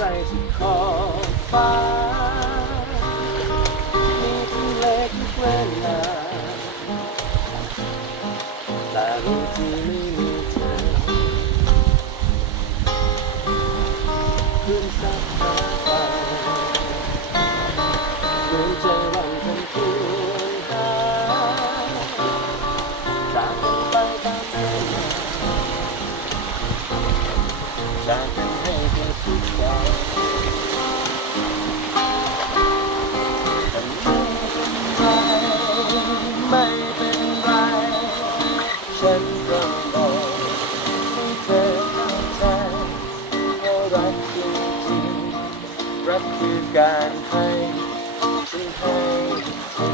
ไรที่ขอบฟ้า มีที่เล็กเวลาแต่รู้ที่ไม่มีเธอเพื่อนสักค รักคือการให้ฉันให้เธอ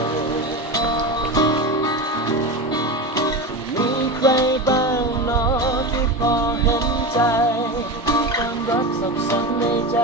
มีใครบ้างหนอที่พอเห็นใจ ความรักสับสนในใจ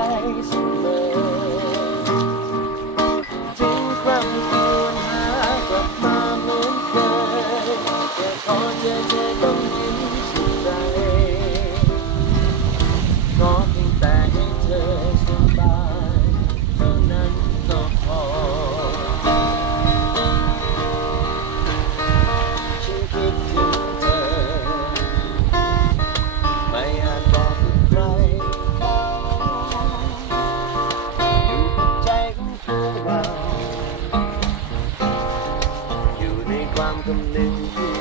ในค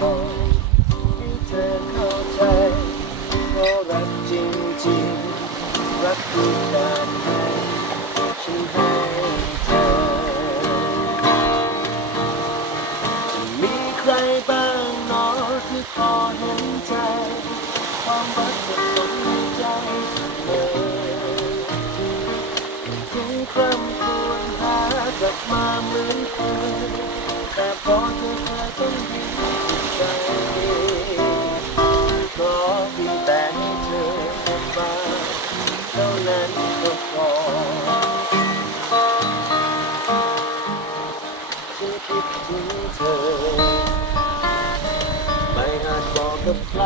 รักบอกให้เธอเข้าใจเพราะรักจริงๆ รักคือการให้ฉันให้เธอ จะมีใครบ้างหนอที่พอเห็นใจ ความรักสับสนในใจเสมอถึงคร่ำควรหากลับมาเหมือนเคย กับใคร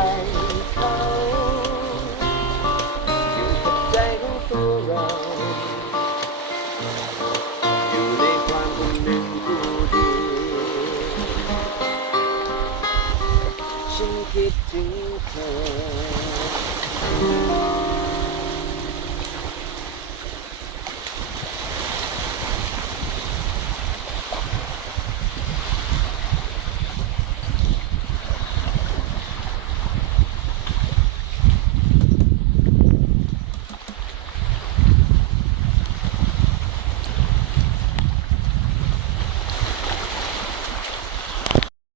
เขาอยู่กับใจของตัวเรา อยู่ในความคนหนึ่งผู้เดียวฉันคิดถึงเธอ